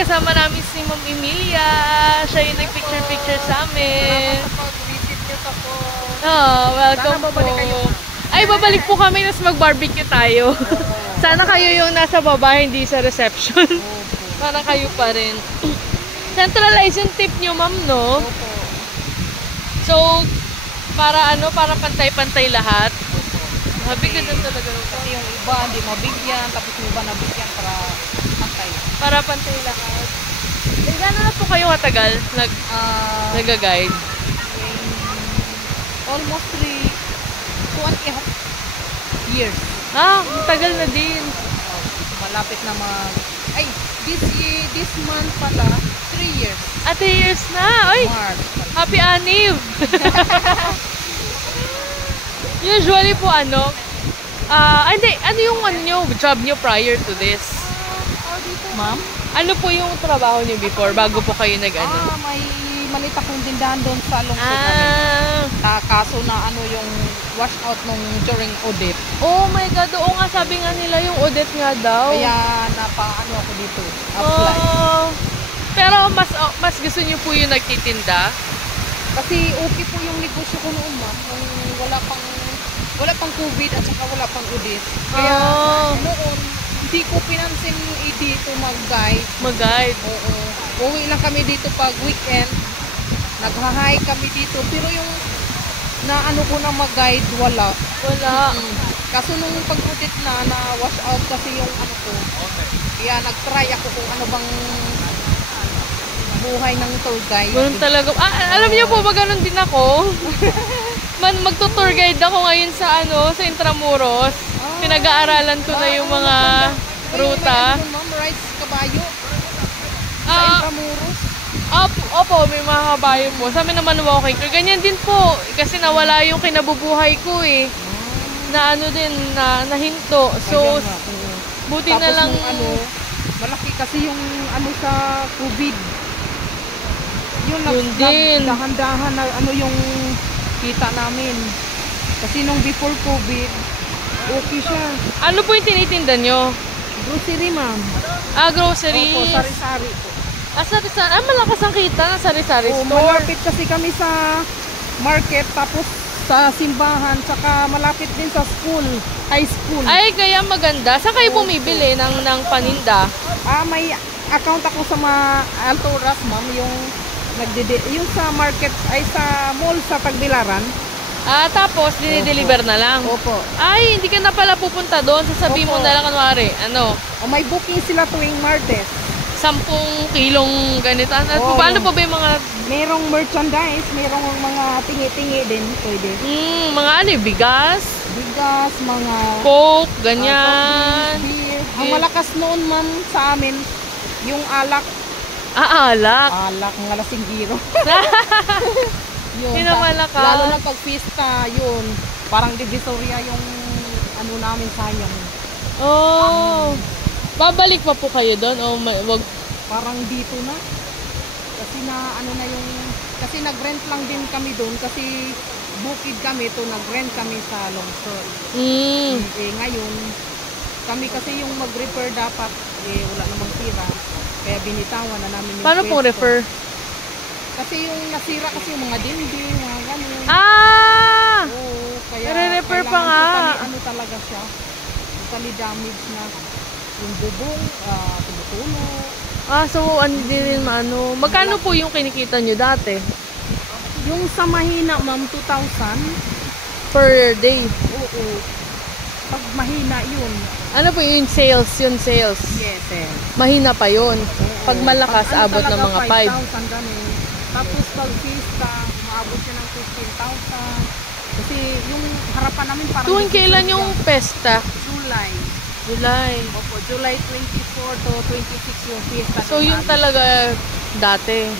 kasama namin si Ma'am Emilia. Siya yung nag-picture-picture sa amin. Pag-visit nyo sa po. Oh, welcome Sana babalik po. kayo. Ay, babalik po kami nas mag-barbecue tayo. Sana kayo yung nasa baba, hindi sa reception. Para kayo pa rin. Centralize yung tip nyo, ma'am, no? Opo. So, para ano, para pantay-pantay lahat. Sabi ko dun talaga. Kasi yung iba hindi mabigyan, tapos yung iba nabigyan para pantay. Para pantay lahat. Eh, gano'n na po kayo katagal nag-guide? Almost 2.5 years. Ah, tagal na din. Malapit na ay, this month pala, 3 years. 3 years na. Ay, March. happy anniv. Usually po hindi, ano yung job nyo prior to this? Ma'am? Ano po yung trabaho nyo before, bago po kayo May malit akong tindahan doon sa lungsod namin. Kaso na yung washout during audit. Oh my God, oo nga, sabi nga nila yung audit nga daw. Kaya ako dito, apply. Pero mas gusto nyo po yung nagtitinda? Kasi okay po yung negosyo ko noon, ma'am. Wala pang COVID at saka wala pang audit. Kaya noon, hindi ko pinansin dito mag-guide. Mag-guide? Oo. Uwi lang kami dito pag weekend. Naghahay kami dito. Pero yung ko na mag-guide, wala. Wala. Kaso nung pag-audit na wash out kasi yung ko. Kaya nag-try ako kung ano bang buhay ng tour guide. Ganun talaga. Alam niyo po ba, ganun din ako. Magto-tour guide ako ngayon sa sa Intramuros. Pinag-aaralan ko na yung mga ruta. Ma'am, rides kabayo sa Intramuros. Opo, may mga kabayo po. Sa amin naman walking tour. Ganyan din po. Kasi nawala yung kinabubuhay ko eh. Na nahinto. So, buti tapos na lang. Malaki kasi yung sa COVID. Yun din. Dahan-dahan na yung kita namin. Kasi nung before COVID, okay siya. Ano po yung tinitinda nyo? Grocery, ma'am. Groceries. Opo, sari-sari po. Sari-sari. Malakas ang kita ng sari-sari store. Malapit kasi kami sa market, tapos sa simbahan, saka malapit din sa school, high school. Ay, kaya maganda. Saan kayo bumibili ng paninda? May account ako sa Altoras, ma'am, yung sa market, ay sa mall sa Tagbilaran. Tapos dinideliver na lang. Opo. Ay, hindi ka na pala pupunta doon. Sasabihin mo na lang kunwari, may booking sila tuwing Martes. 10 kilong ganito. Paano po ba yung mga... Merong merchandise, merong mga tingi-tingi din, pwede. Mga bigas? Bigas, mga... Coke, ganyan. Beer. Ang malakas noon, ma'am, sa amin, yung alak. Alak? Alak, mga lasinggiro. Yun, malakas. Lalo na pag pista, yun. Parang divisoria yung namin sayang. Babalik pa po kayo doon o wag? Parang dito na. Kasi kasi nag-rent lang din kami doon kasi bukid kami nag-rent kami sa lungsod. Ngayon, kami kasi yung mag-refer dapat wala namang tira. Kaya binitawan na namin yung paano pong refer? Kasi yung nasira kasi yung mga dinding, mga ganun. Kaya re-refer pa nga. Talaga siya. Totally damage na. Yung bubong, tumutulo. So hindi rin magkano po yung kinikita nyo dati? Yung sa mahina, ma'am, 2,000 per day? Oo. Pag mahina yun. Ano po yung sales? Yes, mahina pa yun. Pag malakas, abot ng mga 5. 5,000 ganun. Tapos pag pista, maabot siya ng 15,000. Kasi yung harapan namin parang... Tuwing kailan yung pesta? July. Opo, July 24 to 26 yung fiesta. So yun talaga dati.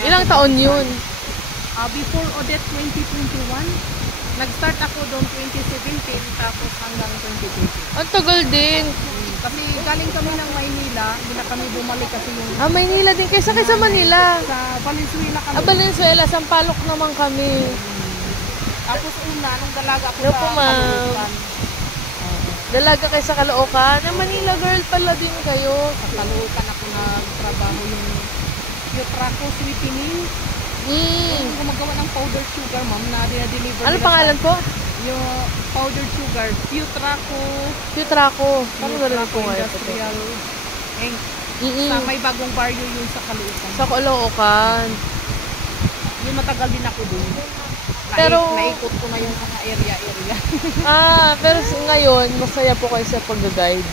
Ilang taon yun? Before audit 2021, nag-start ako doon 2017 tapos hanggang 2020. Ang tagal din. Kasi galing kami ng Maynila, hindi na kami bumalik kasi yung... Maynila din. Kaysa Manila. Sa Valenzuela kami. Valenzuela. Sampaloc naman kami. Tapos nung dalaga ako sa Caloocan. Dalaga kayo sa Caloocan. Manila girl pala din kayo. Sa Caloocan ako nagtrabaho yung Yutraco Sweetening. Yung gumagawa ng powdered sugar, ma'am, na dinadeliver Ano nila pangalan po? yung powdered sugar, Yutraco. Yutraco. Paano ba rin Yutraco po ngayon? Industrial Inc. Sa may bagong barrio yun sa Caloocan. Sa Caloocan. Yung matagal din ako dun. Pero- Naikot ko na yung mga area. Pero ngayon, masaya po kayo sa pag-guide.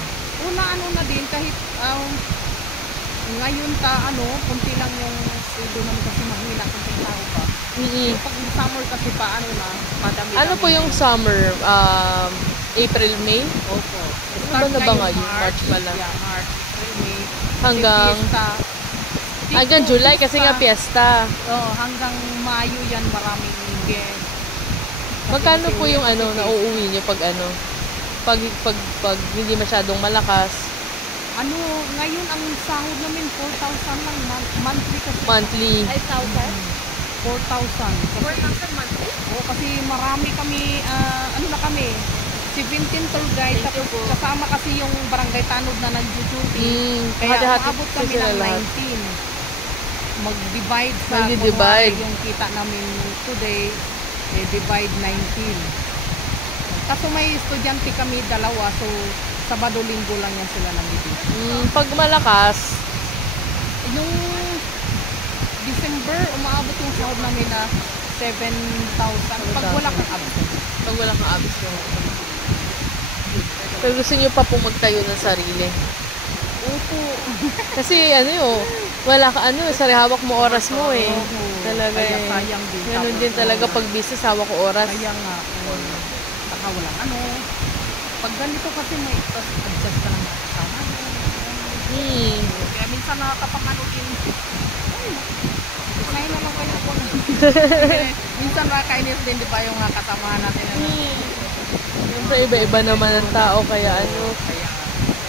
Una na din kahit ngayon kunti lang yung sweldo naman kasi mahina kung may tao pa. Pag summer kasi madami. Ano po yung summer? April, May? Opo. Ano ba na ba ngayon? March pala. Yeah, March, April, May. Hanggang- Hanggang July kasi nga piyesta. Hanggang Mayo yan maraming guest. Magkano po yung nauuwi niyo pag pag hindi masyadong malakas? Ngayon ang sahod namin 4,000 lang monthly kasi. Monthly. 5,000? 4,000. 4,000 monthly? Oo, kasi marami kami, kami, 17 tour guide, tapos kasama kasi yung barangay Tanod na nag-duty. Kaya Hati-hati maabot kami sila ng lahat. 19. Mag-divide sa Mag-divide. yung kita namin today, divide 19. Kaso may estudyante kami dalawa, so Sabado-Linggo lang yan sila nandito. Pag malakas, Yung December, umaabot yung sahod namin na 7,000 pag wala kang absent. pag wala kang abis mo. Pero gusto niyo pa po magtayo ng sarili. Opo. Kasi wala ka sarili hawak mo oras mo eh. Oo. Talaga Kaya eh. sayang din. Ganun Tapos, din talaga pag business, hawak ko oras. Kaya nga, saka walang pag ganito kasi may adjust ka lang kasama. Kaya minsan nakakapangano din. Ay, na lang kayo po. Minsan nakakainis din, di ba, yung kasamahan natin. Siyempre, iba-iba naman ang tao, kaya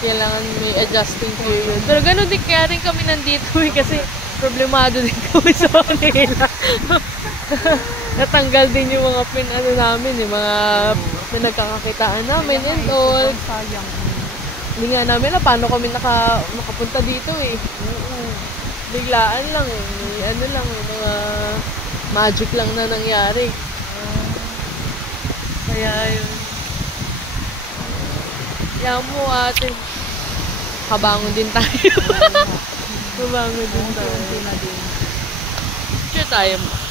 kailangan may adjusting period. Pero ganun din, kaya rin kami nandito kasi problemado din kami sa kanila. Natanggal din yung mga namin, yung mga pinagkakakitaan namin and all. Sayang. Hindi nga namin paano kami nakapunta dito eh. Biglaan lang eh. Mga magic lang na nangyari. Kaya yun. Kaya mo ate. Kabangon din tayo. Kabangon din tayo. Sure tayo.